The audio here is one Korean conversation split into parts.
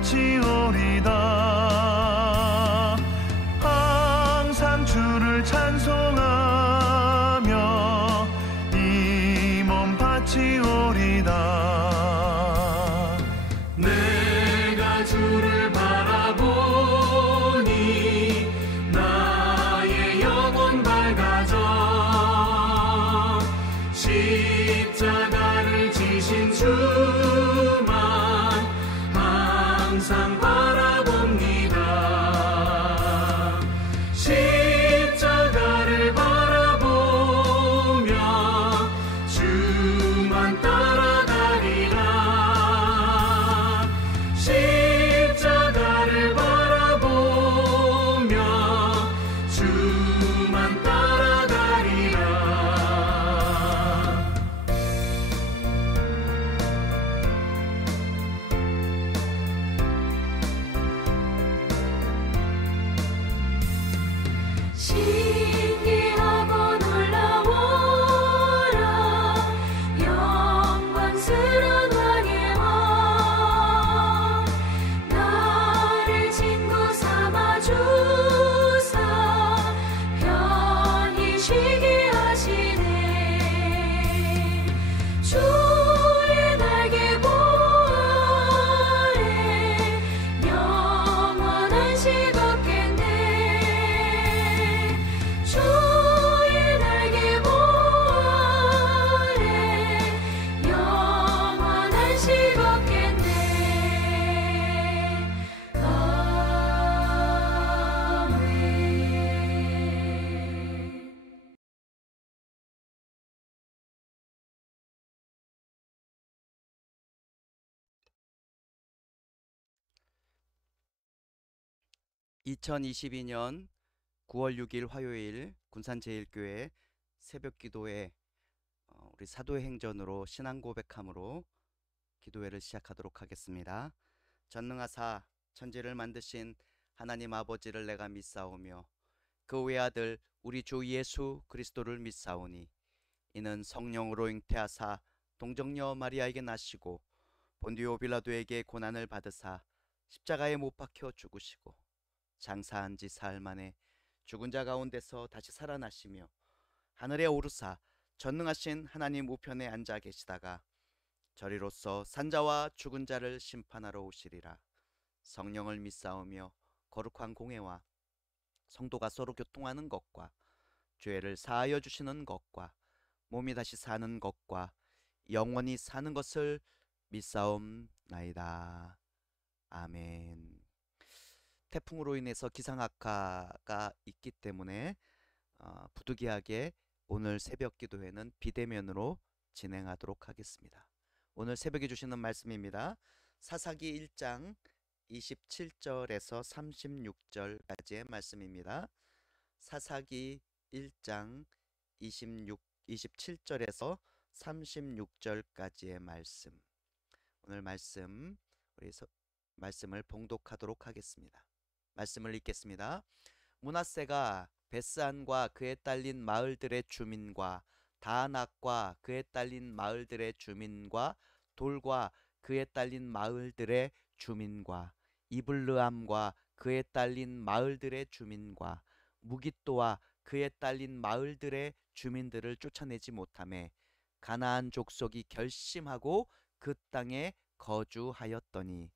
바치오리다. 항상 주를 찬송하며 이 몸 바치오리다. 내가 주를 바라보니 나의 영혼 밝아져. 십자가를 지신 주만 항상 바라봅니다. 십자가를 바라보며 주만 따라가리라. 십자가를 바라보며 주만 따라가리라. 신기하고 놀라워라. 영광스런 왕의 왕. 나를 친구 삼아 주사 편히 쉬게 하시네. 주의 날개 보아래 영원한 식 없겠네. 주의 날개 보아래 영원한 식 없겠네. 아멘. 2022년 9월 6일 화요일 군산제일교회 새벽기도회 우리 사도의 행전으로 신앙 고백함으로 기도회를 시작하도록 하겠습니다. 전능하사 천지를 만드신 하나님 아버지를 내가 믿사오며 그 외아들 우리 주 예수 그리스도를 믿사오니 이는 성령으로 잉태하사 동정녀 마리아에게 나시고 본디오 빌라도에게 고난을 받으사 십자가에 못 박혀 죽으시고 장사한 지 사흘 만에 죽은 자 가운데서 다시 살아나시며 하늘에 오르사 전능하신 하나님 우편에 앉아 계시다가 저리로서 산자와 죽은 자를 심판하러 오시리라. 성령을 믿사오며 거룩한 공회와 성도가 서로 교통하는 것과 죄를 사하여 주시는 것과 몸이 다시 사는 것과 영원히 사는 것을 믿사옵나이다. 아멘. 태풍으로 인해서 기상악화가 있기 때문에 부득이하게 오늘 새벽 기도회는 비대면으로 진행하도록 하겠습니다. 오늘 새벽에 주시는 말씀입니다. 사사기 1장 27절에서 36절까지의 말씀입니다. 사사기 1장 27절에서 36절까지의 말씀. 오늘 말씀을 봉독하도록 하겠습니다. 말씀을 읽겠습니다. 므낫세가 베스안과 그에 딸린 마을들의 주민과 다낙과 그에 딸린 마을들의 주민과 돌과 그에 딸린 마을들의 주민과 이블르암과 그에 딸린 마을들의 주민과 무깃도와 그에 딸린 마을들의 주민들을 쫓아내지 못하매 가나안 족속이 결심하고 그 땅에 거주하였더니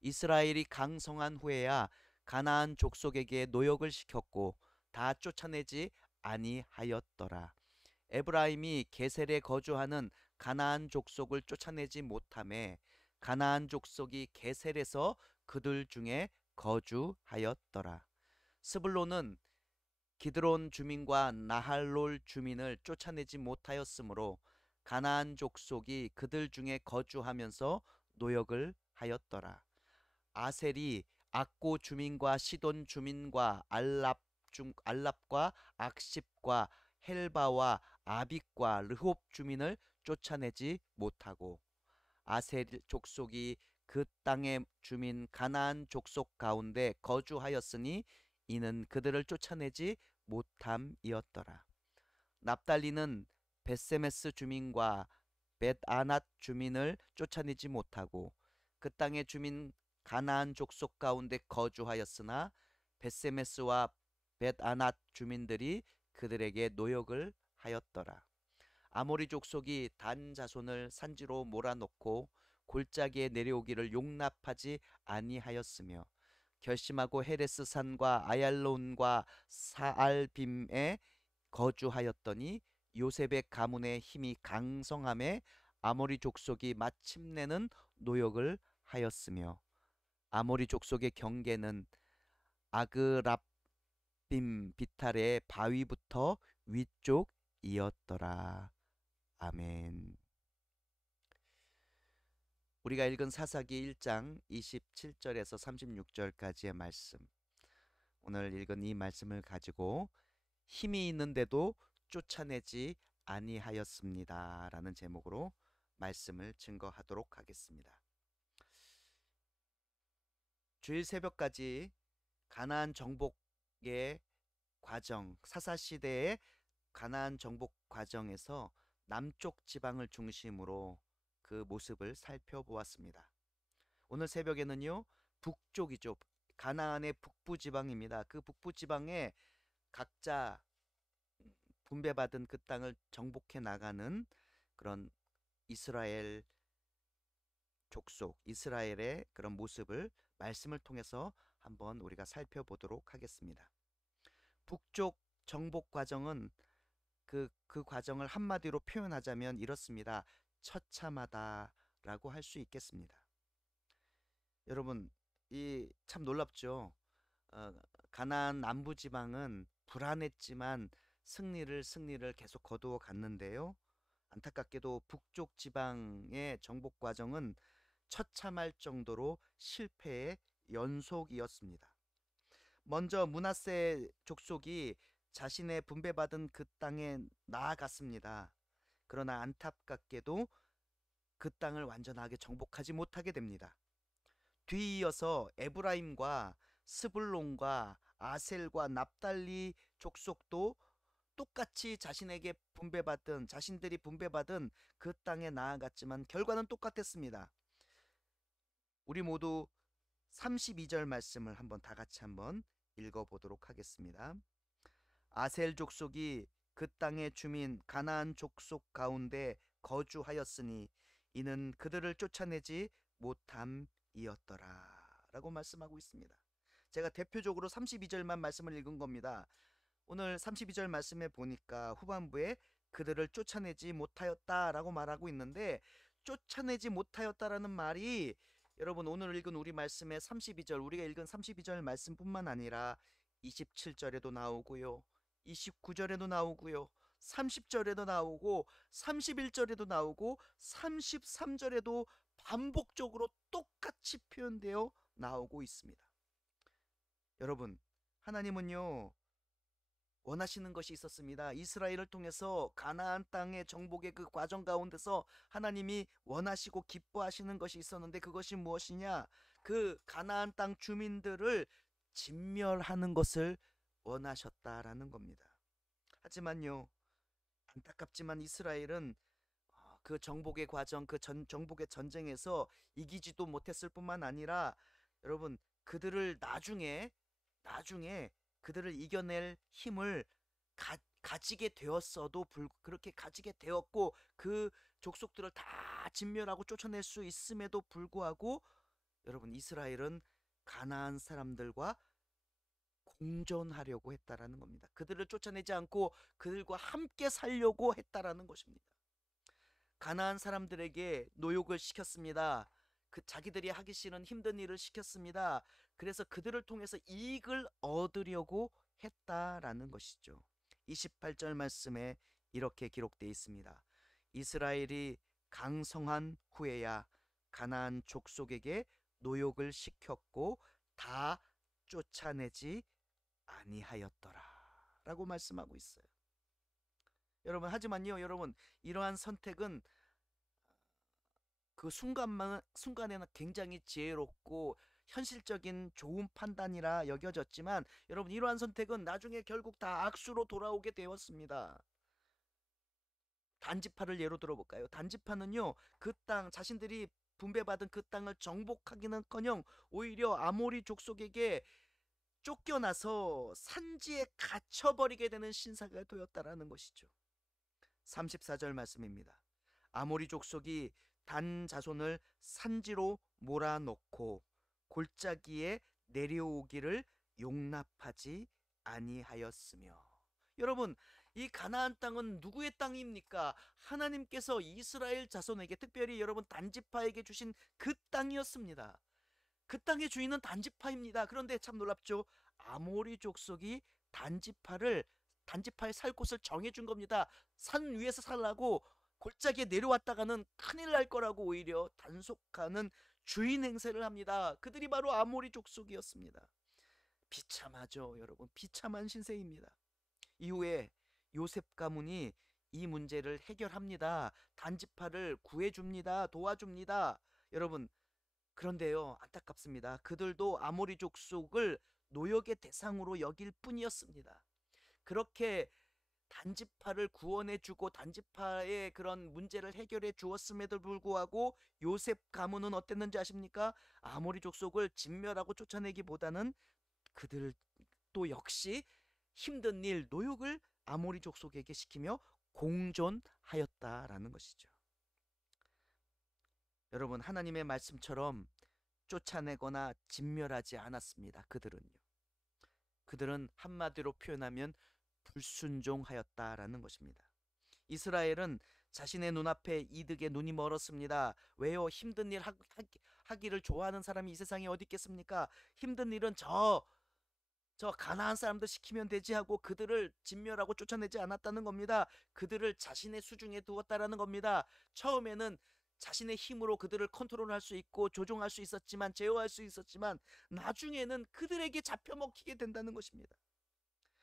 이스라엘이 강성한 후에야 가나안 족속에게 노역을 시켰고 다 쫓아내지 아니하였더라. 에브라임이 게셀에 거주하는 가나안 족속을 쫓아내지 못하매 가나안 족속이 게셀에서 그들 중에 거주하였더라. 스불론은 기드론 주민과 나할롤 주민을 쫓아내지 못하였으므로 가나안 족속이 그들 중에 거주하면서 노역을 하였더라. 아셀이 악고 주민과 시돈 주민과 알랍과 악십과 헬바와 아빅과 르홉 주민을 쫓아내지 못하고 아셀 족속이 그 땅의 주민 가나안 족속 가운데 거주하였으니 이는 그들을 쫓아내지 못함이었더라. 납달리는 벳세메스 주민과 벳아낫 주민을 쫓아내지 못하고 그 땅의 주민 가나안 족속 가운데 거주하였으나 벳세메스와 벳아낫 주민들이 그들에게 노역을 하였더라. 아모리 족속이 단 자손을 산지로 몰아넣고 골짜기에 내려오기를 용납하지 아니하였으며 결심하고 헤레스 산과 아얄론과 사알빔에 거주하였더니 요셉의 가문의 힘이 강성함에 아모리 족속이 마침내는 노역을 하였으며 아모리 족속의 경계는 아그랍빔 비탈의 바위부터 위쪽이었더라. 아멘. 우리가 읽은 사사기 1장 27절에서 36절까지의 말씀, 오늘 읽은 이 말씀을 가지고 힘이 있는데도 쫓아내지 아니하였습니다 라는 제목으로 말씀을 증거하도록 하겠습니다. 주일 새벽까지 가나안 정복의 과정, 사사시대의 가나안 정복 과정에서 남쪽 지방을 중심으로 그 모습을 살펴보았습니다. 오늘 새벽에는요, 북쪽이죠. 가나안의 북부 지방입니다. 그 북부 지방에 각자 분배받은 그 땅을 정복해 나가는 그런 이스라엘 족속, 이스라엘의 그런 모습을 말씀을 통해서 한번 우리가 살펴보도록 하겠습니다. 북쪽 정복 과정은 그 과정을 한마디로 표현하자면 이렇습니다. 처참하다라고 할 수 있겠습니다. 여러분, 이 참 놀랍죠. 가나안 남부 지방은 불안했지만 승리를 계속 거두어 갔는데요. 안타깝게도 북쪽 지방의 정복 과정은 처참할 정도로 실패의 연속이었습니다. 먼저 므낫세 족속이 자신의 분배받은 그 땅에 나아갔습니다. 그러나 안타깝게도 그 땅을 완전하게 정복하지 못하게 됩니다. 뒤이어서 에브라임과 스불론과 아셀과 납달리 족속도 똑같이 자신들이 분배받은 그 땅에 나아갔지만 결과는 똑같았습니다. 우리 모두 32절 말씀을 다 같이 한번 읽어보도록 하겠습니다. 아셀 족속이 그 땅의 주민 가나안 족속 가운데 거주하였으니 이는 그들을 쫓아내지 못함이었더라 라고 말씀하고 있습니다. 제가 대표적으로 32절만 말씀을 읽은 겁니다. 오늘 32절 말씀에 보니까 후반부에 그들을 쫓아내지 못하였다라고 말하고 있는데, 쫓아내지 못하였다라는 말이 여러분 오늘 읽은 우리 말씀의 32절, 우리가 읽은 32절 말씀뿐만 아니라 27절에도 나오고요, 29절에도 나오고요, 30절에도 나오고 31절에도 나오고 33절에도 반복적으로 똑같이 표현되어 나오고 있습니다. 여러분, 하나님은요 원하시는 것이 있었습니다. 이스라엘을 통해서 가나안 땅의 정복의 그 과정 가운데서 하나님이 원하시고 기뻐하시는 것이 있었는데, 그것이 무엇이냐? 그 가나안 땅 주민들을 진멸하는 것을 원하셨다라는 겁니다. 하지만요, 안타깝지만 이스라엘은 그 정복의 과정, 정복의 전쟁에서 이기지도 못했을 뿐만 아니라 여러분, 그들을 나중에 그들을 이겨낼 힘을 가지게 되었어도 그렇게 가지게 되었고 그 족속들을 다 진멸하고 쫓아낼 수 있음에도 불구하고 여러분, 이스라엘은 가나안 사람들과 공존하려고 했다라는 겁니다. 그들을 쫓아내지 않고 그들과 함께 살려고 했다라는 것입니다. 가나안 사람들에게 노역을 시켰습니다. 자기들이 하기 싫은 힘든 일을 시켰습니다. 그래서 그들을 통해서 이익을 얻으려고 했다라는 것이죠. 28절 말씀에 이렇게 기록되어 있습니다. 이스라엘이 강성한 후에야 가나안 족속에게 노역을 시켰고 다 쫓아내지 아니하였더라 라고 말씀하고 있어요. 여러분, 하지만요, 여러분, 이러한 선택은 그 순간에는 굉장히 지혜롭고 현실적인 좋은 판단이라 여겨졌지만, 여러분, 이러한 선택은 나중에 결국 다 악수로 돌아오게 되었습니다. 단지파를 예로 들어볼까요? 단지파는요, 그 땅, 자신들이 분배받은 그 땅을 정복하기는커녕 오히려 아모리 족속에게 쫓겨나서 산지에 갇혀버리게 되는 신세가 되었다라는 것이죠. 34절 말씀입니다. 아모리 족속이 단 자손을 산지로 몰아넣고 골짜기에 내려오기를 용납하지 아니하였으며. 여러분, 이 가나안 땅은 누구의 땅입니까? 하나님께서 이스라엘 자손에게, 특별히 여러분 단지파에게 주신 그 땅이었습니다. 그 땅의 주인은 단지파입니다. 그런데 참 놀랍죠. 아모리 족속이 단지파의 살 곳을 정해준 겁니다. 산 위에서 살라고 골짜기에 내려왔다가는 큰일 날 거라고 오히려 단속하는 주인 행세를 합니다. 그들이 바로 아모리 족속이었습니다. 비참하죠, 여러분. 비참한 신세입니다. 이후에 요셉 가문이 이 문제를 해결합니다. 단지파를 구해줍니다. 도와줍니다. 여러분, 그런데요, 안타깝습니다. 그들도 아모리 족속을 노역의 대상으로 여길 뿐이었습니다. 그렇게 단지파를 구원해주고 단지파의 그런 문제를 해결해 주었음에도 불구하고 요셉 가문은 어땠는지 아십니까? 아모리 족속을 진멸하고 쫓아내기보다는 그들 또 역시 힘든 일, 노역을 아모리 족속에게 시키며 공존하였다라는 것이죠. 여러분, 하나님의 말씀처럼 쫓아내거나 진멸하지 않았습니다. 그들은 한마디로 표현하면 불순종하였다라는 것입니다. 이스라엘은 자신의 눈앞에 이득에 눈이 멀었습니다. 왜요? 힘든 일 하기를 좋아하는 사람이 이 세상에 어디 있겠습니까? 힘든 일은 저 가나안 사람들 시키면 되지 하고 그들을 진멸하고 쫓아내지 않았다는 겁니다. 그들을 자신의 수중에 두었다라는 겁니다. 처음에는 자신의 힘으로 그들을 컨트롤할 수 있고 조종할 수 있었지만, 제어할 수 있었지만, 나중에는 그들에게 잡혀먹히게 된다는 것입니다.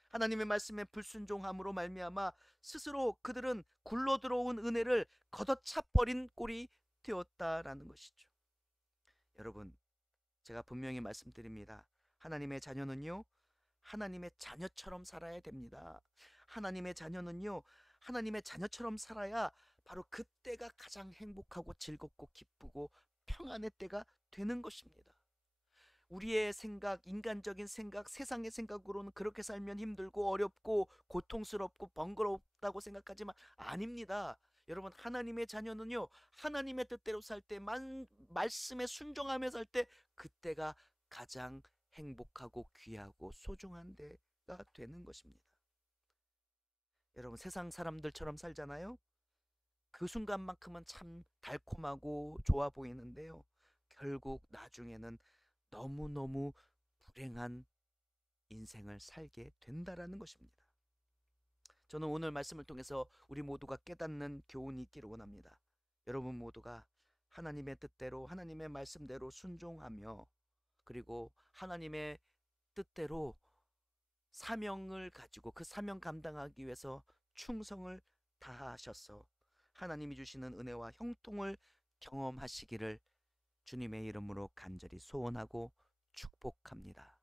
하나님의 말씀에 불순종함으로 말미암아 스스로 그들은 굴러들어온 은혜를 걷어차버린 꼴이 되었다라는 것이죠. 여러분, 제가 분명히 말씀드립니다. 하나님의 자녀는요, 하나님의 자녀처럼 살아야 됩니다. 하나님의 자녀는요, 하나님의 자녀처럼 살아야 바로 그때가 가장 행복하고 즐겁고 기쁘고 평안의 때가 되는 것입니다. 우리의 생각, 인간적인 생각, 세상의 생각으로는 그렇게 살면 힘들고 어렵고 고통스럽고 번거롭다고 생각하지만 아닙니다. 여러분, 하나님의 자녀는요, 하나님의 뜻대로 살 때, 말씀에 순종하며 살 때, 그때가 가장 행복하고 귀하고 소중한 때가 되는 것입니다. 여러분, 세상 사람들처럼 살잖아요. 그 순간만큼은 참 달콤하고 좋아 보이는데요, 결국 나중에는 너무너무 불행한 인생을 살게 된다라는 것입니다. 저는 오늘 말씀을 통해서 우리 모두가 깨닫는 교훈이 있기를 원합니다. 여러분 모두가 하나님의 뜻대로, 하나님의 말씀대로 순종하며, 그리고 하나님의 뜻대로 사명을 가지고 그 사명 감당하기 위해서 충성을 다하셔서 하나님이 주시는 은혜와 형통을 경험하시기를 주님의 이름으로 간절히 소원하고 축복합니다.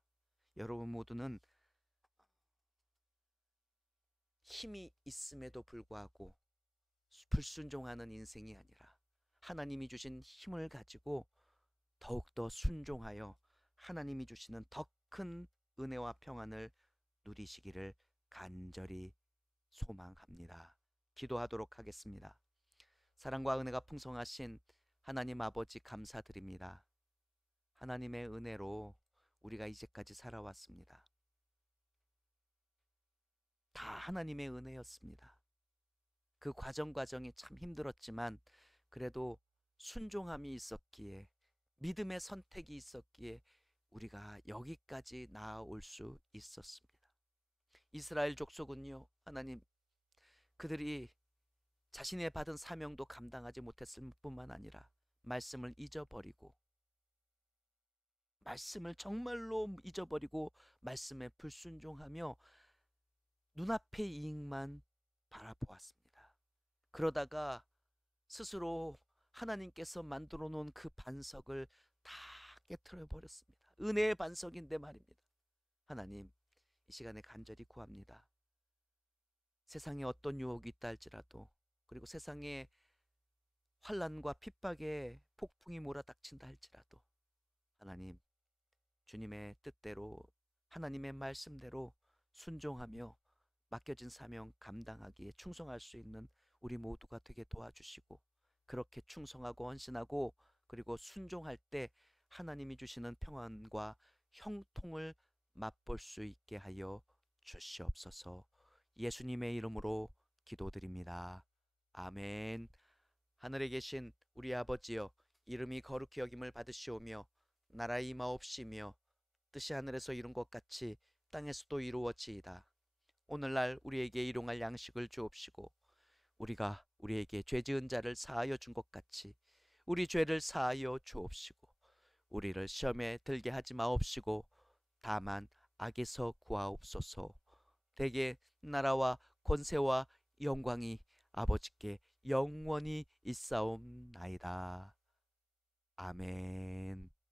여러분 모두는 힘이 있음에도 불구하고 불순종하는 인생이 아니라 하나님이 주신 힘을 가지고 더욱더 순종하여 하나님이 주시는 더 큰 은혜와 평안을 누리시기를 간절히 소망합니다. 기도하도록 하겠습니다. 사랑과 은혜가 풍성하신 하나님 아버지, 감사드립니다. 하나님의 은혜로 우리가 이제까지 살아왔습니다. 다 하나님의 은혜였습니다. 그 과정이 참 힘들었지만 그래도 순종함이 있었기에, 믿음의 선택이 있었기에 우리가 여기까지 나아올 수 있었습니다. 이스라엘 족속은요, 하나님, 그들이 자신의 받은 사명도 감당하지 못했을 뿐만 아니라 말씀을 잊어버리고, 말씀을 정말로 잊어버리고 말씀에 불순종하며 눈앞의 이익만 바라보았습니다. 그러다가 스스로 하나님께서 만들어 놓은 그 반석을 다 깨트려 버렸습니다. 은혜의 반석인데 말입니다. 하나님, 이 시간에 간절히 구합니다. 세상에 어떤 유혹이 있다 할지라도, 그리고 세상에 환난과 핍박에 폭풍이 몰아닥친다 할지라도 하나님, 주님의 뜻대로 하나님의 말씀대로 순종하며 맡겨진 사명 감당하기에 충성할 수 있는 우리 모두가 되게 도와주시고, 그렇게 충성하고 헌신하고 그리고 순종할 때 하나님이 주시는 평안과 형통을 맛볼 수 있게 하여 주시옵소서. 예수님의 이름으로 기도드립니다. 아멘. 하늘에 계신 우리 아버지여, 이름이 거룩히 여김을 받으시오며 나라의 임하옵시며 뜻이 하늘에서 이룬 것 같이 땅에서도 이루어지이다. 오늘날 우리에게 일용할 양식을 주옵시고, 우리가 우리에게 죄 지은 자를 사하여 준 것 같이 우리 죄를 사하여 주옵시고, 우리를 시험에 들게 하지 마옵시고 다만 악에서 구하옵소서. 대개 나라와 권세와 영광이 아버지께 영원히 있사옵나이다. 아멘.